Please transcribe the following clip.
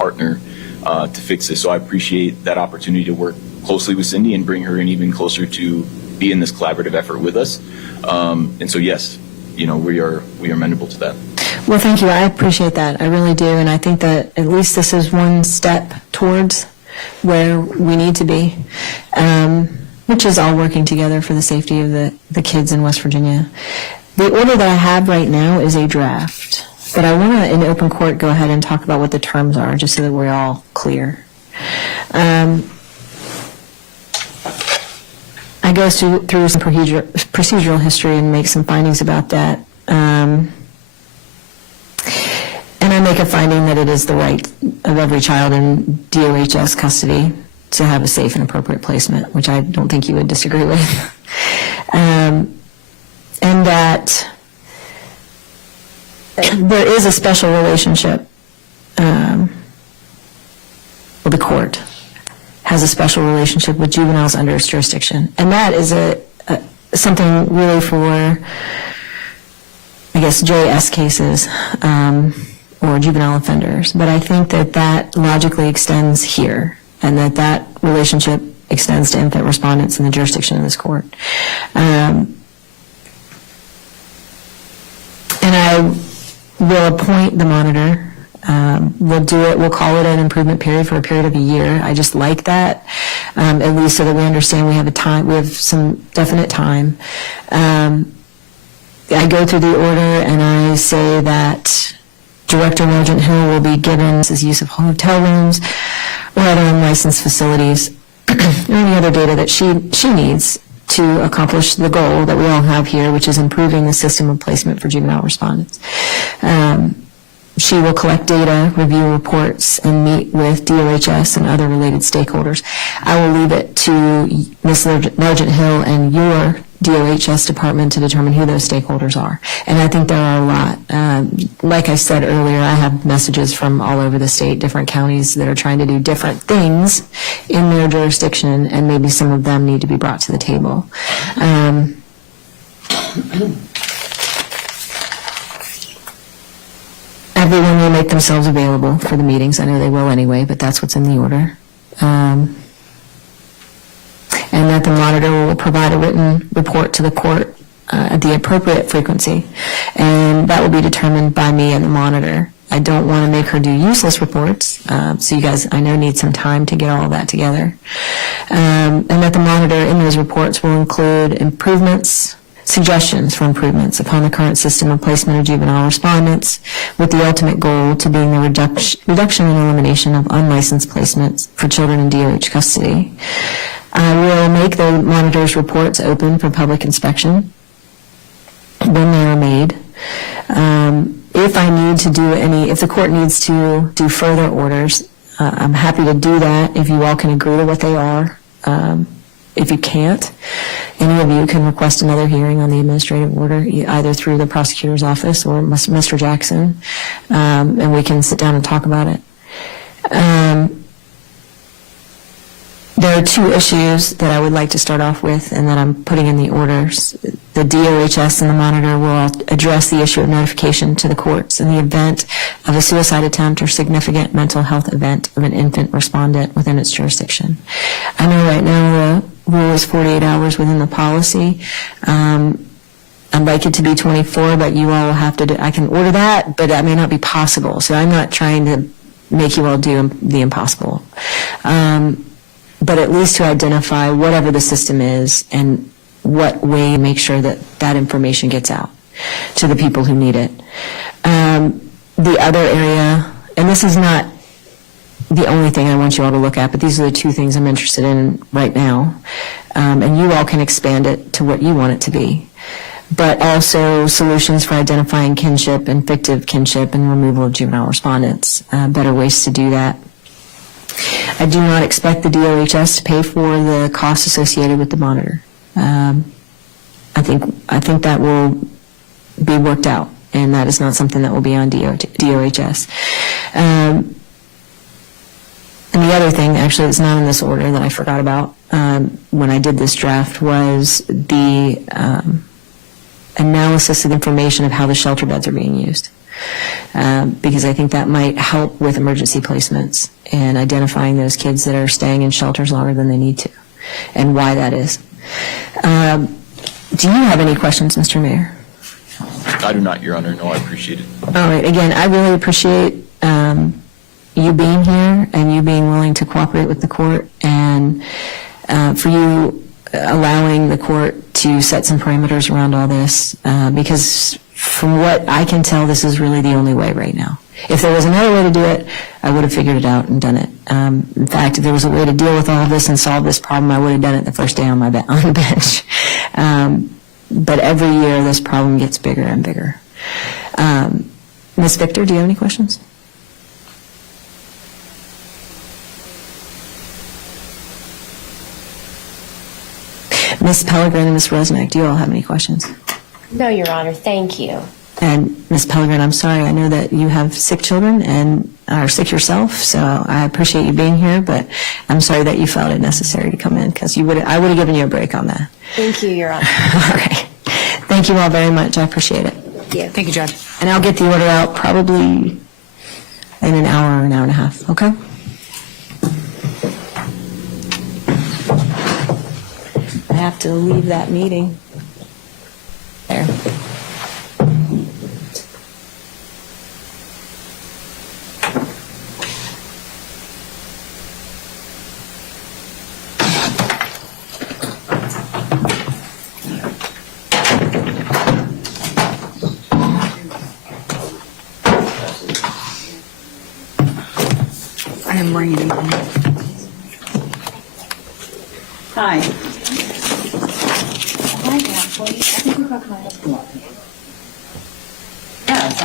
partner to fix this. So I appreciate that opportunity to work closely with Cindy and bring her in even closer to be in this collaborative effort with us. And so yes, we are amenable to that. Well, thank you. I appreciate that. I really do. And I think that at least this is one step towards where we need to be, which is all working together for the safety of the kids in West Virginia. The order that I have right now is a draft, but I want to, in open court, go ahead and talk about what the terms are, just so that we're all clear. I go through some procedural history and make some findings about that. And I make a finding that it is the right of every child in DOHS custody to have a safe and appropriate placement, which I don't think you would disagree with. And that there is a special relationship, the court has a special relationship with juveniles under its jurisdiction. And that is something really for, I guess, JS cases or juvenile offenders. But I think that logically extends here, and that relationship extends to infant respondents in the jurisdiction of this court. And I will appoint the monitor. We'll call it an improvement period for a period of a year. I just like that, at least so that we understand we have some definite time. I go through the order and I say that Director Nugent Hill will be given his use of hotel rooms or other unlicensed facilities or any other data that she needs to accomplish the goal that we all have here, which is improving the system of placement for juvenile respondents. She will collect data, review reports, and meet with DOHS and other related stakeholders. I will leave it to Ms. Nugent Hill and your DOHS department to determine who those stakeholders are. And I think there are a lot. Like I said earlier, I have messages from all over the state, different counties that are trying to do different things in their jurisdiction, and maybe some of them need to be brought to the table. Everyone will make themselves available for the meetings. I know they will anyway, but that's what's in the order. And that the monitor will provide a written report to the court at the appropriate frequency. And that will be determined by me and the monitor. I don't want to make her do useless reports, so you guys, I know, need some time to get all of that together. And that the monitor in those reports will include improvements, suggestions for improvements upon the current system of placement of juvenile respondents, with the ultimate goal to being the reduction and elimination of unlicensed placements for children in DOH custody. I will make the monitor's reports open for public inspection when they are made. If I need to do if the court needs to do further orders, I'm happy to do that if you all can agree to what they are. If you can't, any of you can request another hearing on the administrative order, either through the prosecutor's office or Mr. Jackson, and we can sit down and talk about it. There are two issues that I would like to start off with and that I'm putting in the orders. The DOHS and the monitor will address the issue of notification to the courts in the event of a suicide attempt or significant mental health event of an infant respondent within its jurisdiction. I know right now the rule is 48 hours within the policy. I'd like it to be 24, but you all will have to I can order that, but that may not be possible. So I'm not trying to make you all do the impossible. But at least to identify whatever the system is and what way to make sure that that information gets out to the people who need it. The other area, and this is not the only thing I want you all to look at, but these are the two things I'm interested in right now, and you all can expand it to what you want it to be, but also solutions for identifying kinship and fictive kinship and removal of juvenile respondents, better ways to do that. I do not expect the DOHS to pay for the costs associated with the monitor. I think that will be worked out, and that is not something that will be on DOHS. And the other thing, actually, that's not in this order that I forgot about when I did this draft was the analysis of information of how the shelter beds are being used. because I think that might help with emergency placements and identifying those kids that are staying in shelters longer than they need to, and why that is. Do you have any questions, Mr. Mayor? I do not, Your Honor. No, I appreciate it. All right. Again, I really appreciate you being here and you being willing to cooperate with the court, and for you allowing the court to set some parameters around all this, because from what I can tell, this is really the only way right now. If there was another way to do it, I would have figured it out and done it. In fact, if there was a way to deal with all of this and solve this problem, I would have done it the first day on my on the bench. But every year, this problem gets bigger and bigger. Ms. Victor, do you have any questions? Ms. Pellegrin and Ms. Resnick, do you all have any questions? No, Your Honor, thank you. And Ms. Pellegrin, I'm sorry, I know that you have sick children and are sick yourself, so I appreciate you being here, but I'm sorry that you felt it necessary to come in, because I would have given you a break on that. Thank you, Your Honor. All right. Thank you all very much. I appreciate it. Thank you, Judge. And I'll get the order out probably in an hour or an hour and a half, okay? I have to leave that meeting. There. I am bringing it in. Hi. Hi, Ashley. I think we've got my husband up here. Yes,